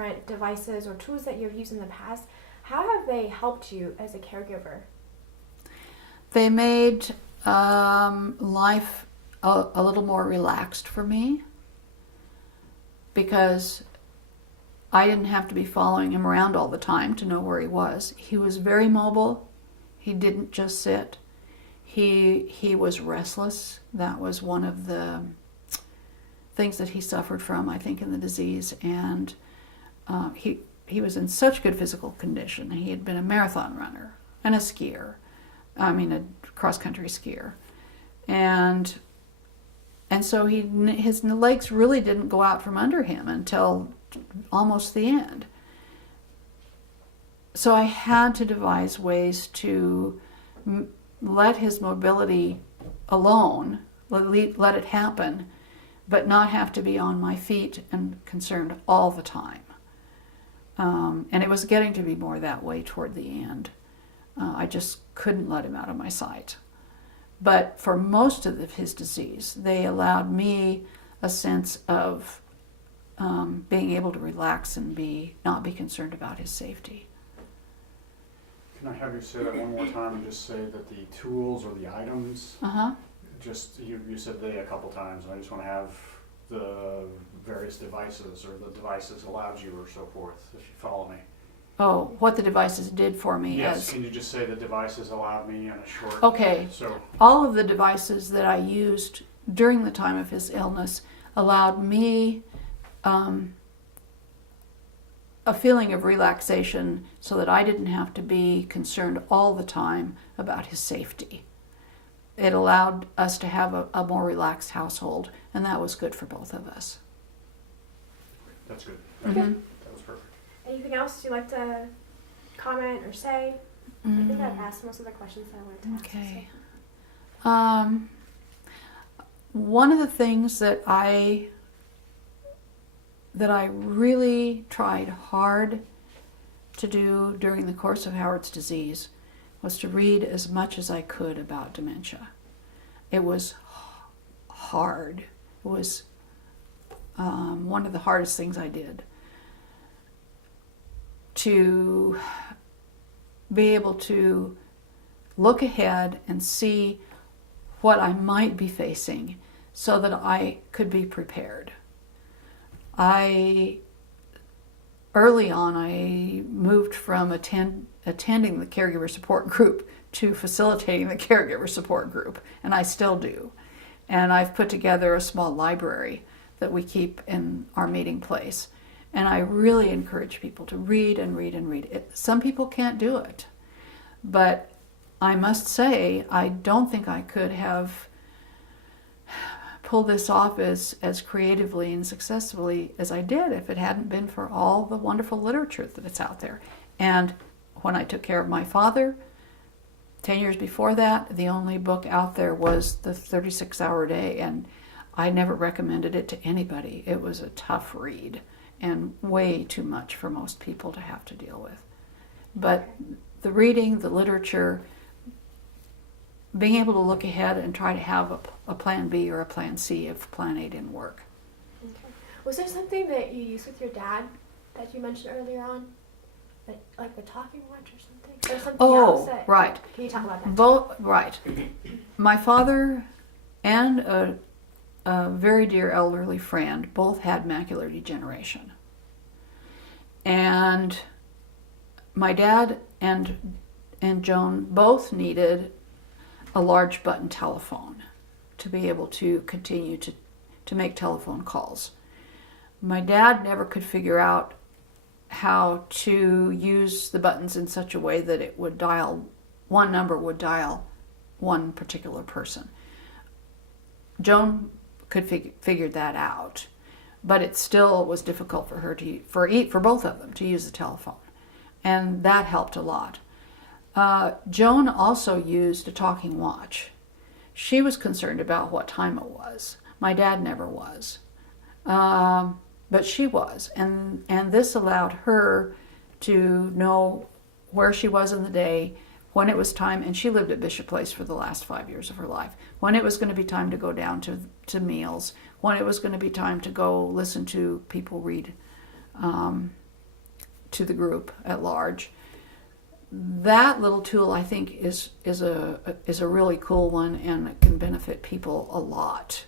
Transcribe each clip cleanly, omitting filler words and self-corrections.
different devices or tools that you've used in the past, how have they helped you as a caregiver? They made life a little more relaxed for me, because I didn't have to be following him around all the time to know where he was. He was very mobile. He didn't just sit. He was restless. That was one of the things that he suffered from, I think, in the disease. And he was in such good physical condition. He had been a marathon runner and a skier. A cross-country skier. And so his legs really didn't go out from under him until almost the end. So I had to devise ways to let his mobility alone, let it happen, but not have to be on my feet and concerned all the time. And it was getting to be more that way toward the end. I just couldn't let him out of my sight. But for most of his disease, they allowed me a sense of being able to relax and not be concerned about his safety. Can I have you say that one more time and just say that the tools or the items, just you said they a couple times, and I just want to have the various devices or the devices allowed you or so forth, if you follow me. Oh, what the devices did for me. Yes, can you just say the devices allowed me in a short... Okay, all of the devices that I used during the time of his illness allowed me a feeling of relaxation so that I didn't have to be concerned all the time about his safety. It allowed us to have a more relaxed household, and that was good for both of us. That's good. Okay. That was perfect. Anything else you'd like to comment or say? I think I've asked most of the questions that I wanted to ask. Okay. One of the things that I really tried hard to do during the course of Howard's disease was to read as much as I could about dementia. It was hard. It was one of the hardest things I did, to be able to look ahead and see what I might be facing so that I could be prepared. Early on, I moved from attending the caregiver support group to facilitating the caregiver support group, and I still do. And I've put together a small library that we keep in our meeting place. And I really encourage people to read and read and read. Some people can't do it, but I must say I don't think I could have pulled this off as creatively and successfully as I did if it hadn't been for all the wonderful literature that's out there. And when I took care of my father, 10 years before that, the only book out there was The 36-Hour Day, and I never recommended it to anybody. It was a tough read and way too much for most people to have to deal with. But the reading, the literature, being able to look ahead and try to have a plan B or a plan C if plan A didn't work. Okay. Was there something that you used with your dad that you mentioned earlier on? Like the talking watch or something? Or something else that, right. Can you talk about that? Right. My father and a very dear elderly friend both had macular degeneration. And my dad and Joan both needed a large button telephone to be able to continue to make telephone calls. My dad never could figure out how to use the buttons in such a way that it would dial, one number would dial one particular person. Joan could figure that out, but it still was difficult for her for both of them to use the telephone, and that helped a lot. Joan also used a talking watch. She was concerned about what time it was. My dad never was, but she was, and this allowed her to know where she was in the day, when it was time, and she lived at Bishop Place for the last 5 years of her life, when it was going to be time to go down to meals, when it was going to be time to go listen to people read to the group at large. That little tool, I think, is a really cool one, and it can benefit people a lot.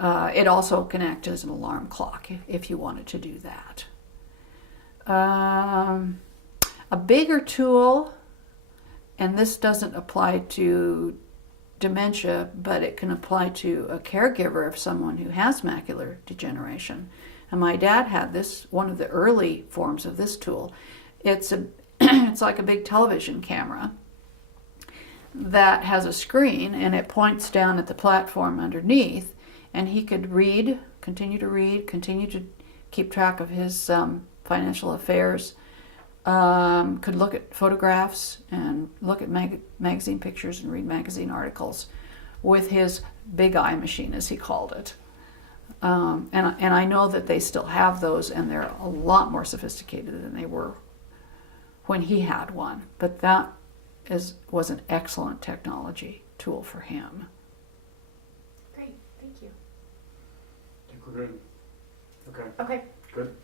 It also can act as an alarm clock if you wanted to do that. A bigger tool, and this doesn't apply to dementia, but it can apply to a caregiver of someone who has macular degeneration. And my dad had this, one of the early forms of this tool. It's like a big television camera that has a screen, and it points down at the platform underneath, and he could continue to keep track of his financial affairs, could look at photographs and look at magazine pictures and read magazine articles with his big eye machine, as he called it. And I know that they still have those, and they're a lot more sophisticated than they were when he had one. But that was an excellent technology tool for him. Great, thank you. I think we're good. Okay, Okay, good.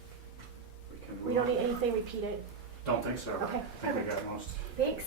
We can we move don't on. need anything repeated. Don't think so. Okay, I think we perfect. got most. Thanks.